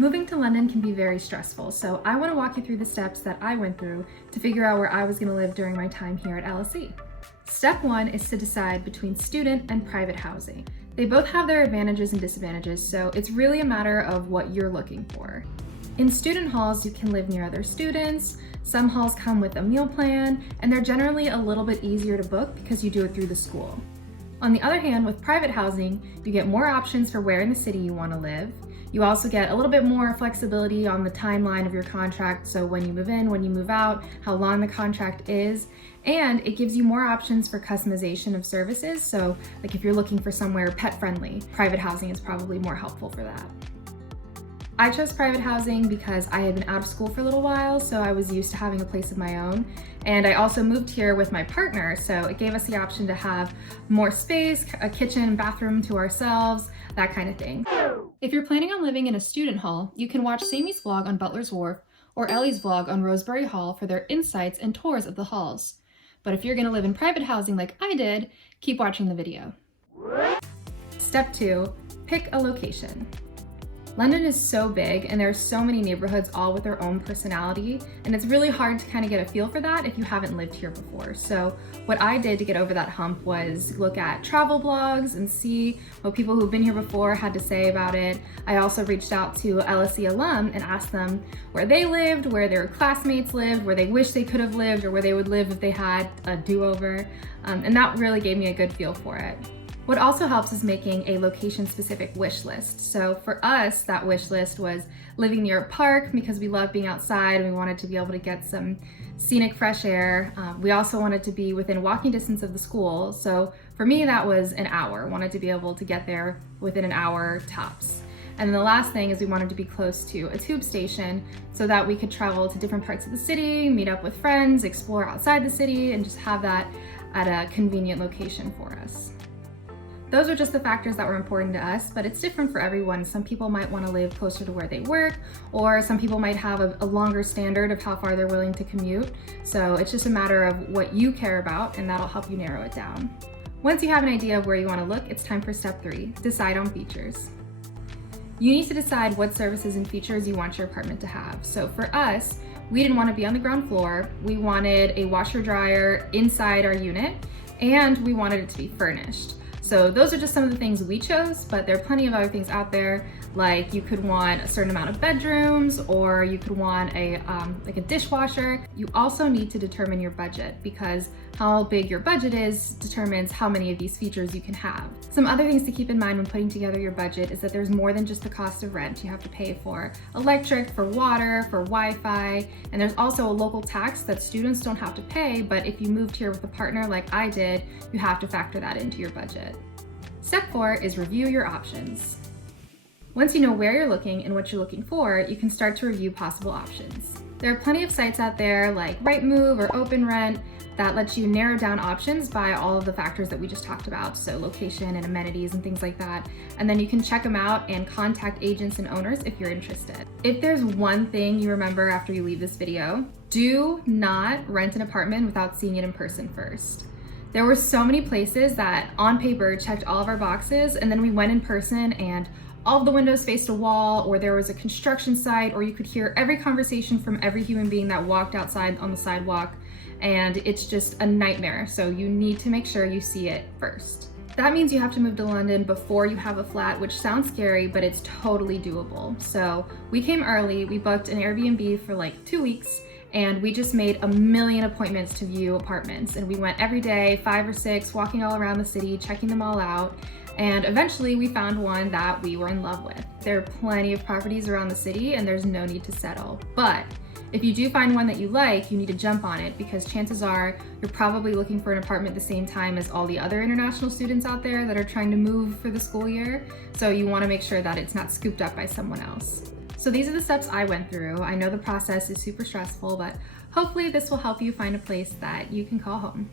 Moving to London can be very stressful, so I want to walk you through the steps that I went through to figure out where I was going to live during my time here at LSE. Step 1 is to decide between student and private housing. They both have their advantages and disadvantages, so it's really a matter of what you're looking for. In student halls, you can live near other students. Some halls come with a meal plan, and they're generally a little bit easier to book because you do it through the school. On the other hand, with private housing, you get more options for where in the city you want to live. You also get a little bit more flexibility on the timeline of your contract, so when you move in, when you move out, how long the contract is, and it gives you more options for customization of services. So like if you're looking for somewhere pet friendly, private housing is probably more helpful for that. I chose private housing because I had been out of school for a little while, so I was used to having a place of my own. And I also moved here with my partner, so it gave us the option to have more space, a kitchen and bathroom to ourselves, that kind of thing. If you're planning on living in a student hall, you can watch Samy's vlog on Butler's Wharf or Ellie's vlog on Rosebery Hall for their insights and tours of the halls. But if you're gonna live in private housing like I did, keep watching the video. Step 2, pick a location. London is so big and there are so many neighborhoods all with their own personality, and it's really hard to kind of get a feel for that if you haven't lived here before. So what I did to get over that hump was look at travel blogs and see what people who've been here before had to say about it. I also reached out to LSE alum and asked them where they lived, where their classmates lived, where they wish they could have lived, or where they would live if they had a do-over. And that really gave me a good feel for it. What also helps is making a location-specific wish list. So for us, that wish list was living near a park because we love being outside and we wanted to be able to get some scenic fresh air. We also wanted to be within walking distance of the school. So for me, that was an hour. Wanted to be able to get there within an hour tops. And then the last thing is we wanted to be close to a tube station so that we could travel to different parts of the city, meet up with friends, explore outside the city, and just have that at a convenient location for us. Those are just the factors that were important to us, but it's different for everyone. Some people might want to live closer to where they work, or some people might have a longer standard of how far they're willing to commute. So it's just a matter of what you care about, and that'll help you narrow it down. Once you have an idea of where you want to look, it's time for step 3, decide on features. You need to decide what services and features you want your apartment to have. So for us, we didn't want to be on the ground floor. We wanted a washer dryer inside our unit, and we wanted it to be furnished. So those are just some of the things we chose, but there are plenty of other things out there, like you could want a certain amount of bedrooms, or you could want like a dishwasher. You also need to determine your budget, because how big your budget is determines how many of these features you can have. Some other things to keep in mind when putting together your budget is that there's more than just the cost of rent. You have to pay for electric, for water, for Wi-Fi, and there's also a local tax that students don't have to pay, but if you moved here with a partner like I did, you have to factor that into your budget. Step 4 is review your options. Once you know where you're looking and what you're looking for, you can start to review possible options. There are plenty of sites out there like Rightmove or OpenRent that lets you narrow down options by all of the factors that we just talked about, so location and amenities and things like that. And then you can check them out and contact agents and owners if you're interested. If there's one thing you remember after you leave this video, do not rent an apartment without seeing it in person first. There were so many places that on paper checked all of our boxes, and then we went in person and all of the windows faced a wall, or there was a construction site, or you could hear every conversation from every human being that walked outside on the sidewalk, and it's just a nightmare. So you need to make sure you see it first. That means you have to move to London before you have a flat, which sounds scary, but it's totally doable. So we came early, we booked an Airbnb for like 2 weeks, and we just made a million appointments to view apartments. And we went every day, 5 or 6, walking all around the city, checking them all out. And eventually we found one that we were in love with. There are plenty of properties around the city and there's no need to settle. But if you do find one that you like, you need to jump on it, because chances are you're probably looking for an apartment at the same time as all the other international students out there that are trying to move for the school year. So you want to make sure that it's not scooped up by someone else. So these are the steps I went through. I know the process is super stressful, but hopefully this will help you find a place that you can call home.